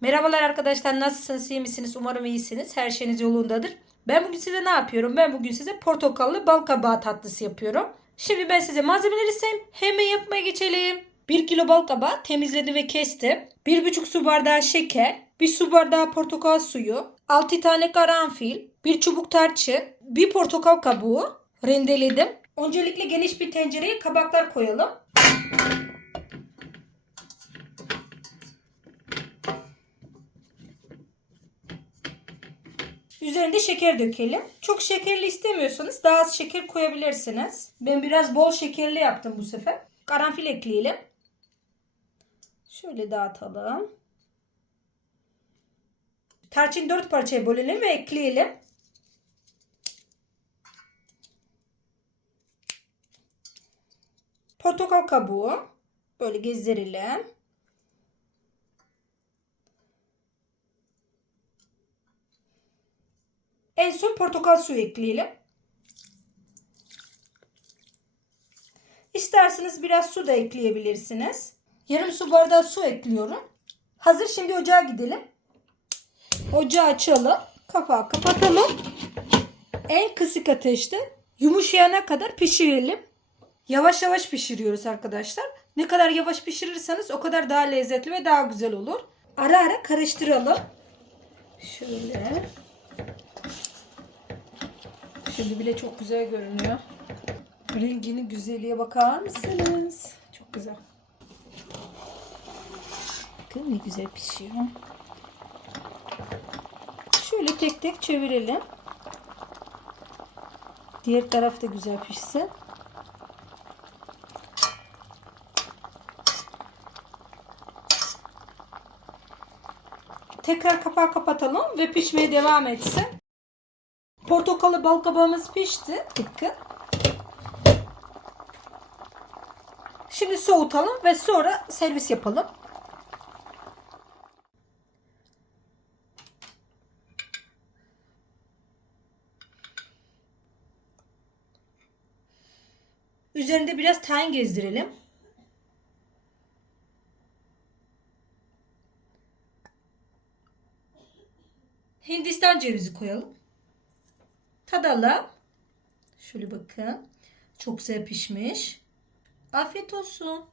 Merhabalar arkadaşlar nasılsınız iyi misiniz umarım iyisiniz her şeyiniz yolundadır. Ben bugün size ne yapıyorum ben bugün size portakallı bal kabağı tatlısı yapıyorum. Şimdi ben size malzemeleri sayayım hemen yapmaya geçelim. 1 kilo bal kabağı temizledim ve kestim. 1,5 su bardağı şeker, 1 su bardağı portakal suyu, 6 tane karanfil, 1 çubuk tarçın, 1 portakal kabuğu rendeledim. Öncelikle geniş bir tencereye kabaklar koyalım. Üzerinde şeker dökelim. Çok şekerli istemiyorsanız daha az şeker koyabilirsiniz. Ben biraz bol şekerli yaptım bu sefer. Karanfil ekleyelim. Şöyle dağıtalım. Tarçın 4 parçaya bölelim ve ekleyelim. Portakal kabuğu böyle gezdirelim. En son portakal suyu ekleyelim. İsterseniz biraz su da ekleyebilirsiniz. Yarım su bardağı su ekliyorum. Hazır şimdi ocağa gidelim. Ocağı açalım. Kapağı kapatalım. En kısık ateşte yumuşayana kadar pişirelim. Yavaş yavaş pişiriyoruz arkadaşlar. Ne kadar yavaş pişirirseniz o kadar daha lezzetli ve daha güzel olur. Ara ara karıştıralım. Şöyle. Şimdi bile çok güzel görünüyor. Renginin güzelliğe bakar mısınız? Çok güzel. Bakın ne güzel pişiyor. Şöyle tek tek çevirelim. Diğer taraf da güzel pişsin. Tekrar kapağı kapatalım ve pişmeye devam etsin. Portakalı bal kabağımız pişti. Tıkkı. Şimdi soğutalım ve sonra servis yapalım. Üzerinde biraz tahin gezdirelim. Hindistan cevizi koyalım. Tadalım. Şöyle bakın. Çok güzel pişmiş. Afiyet olsun.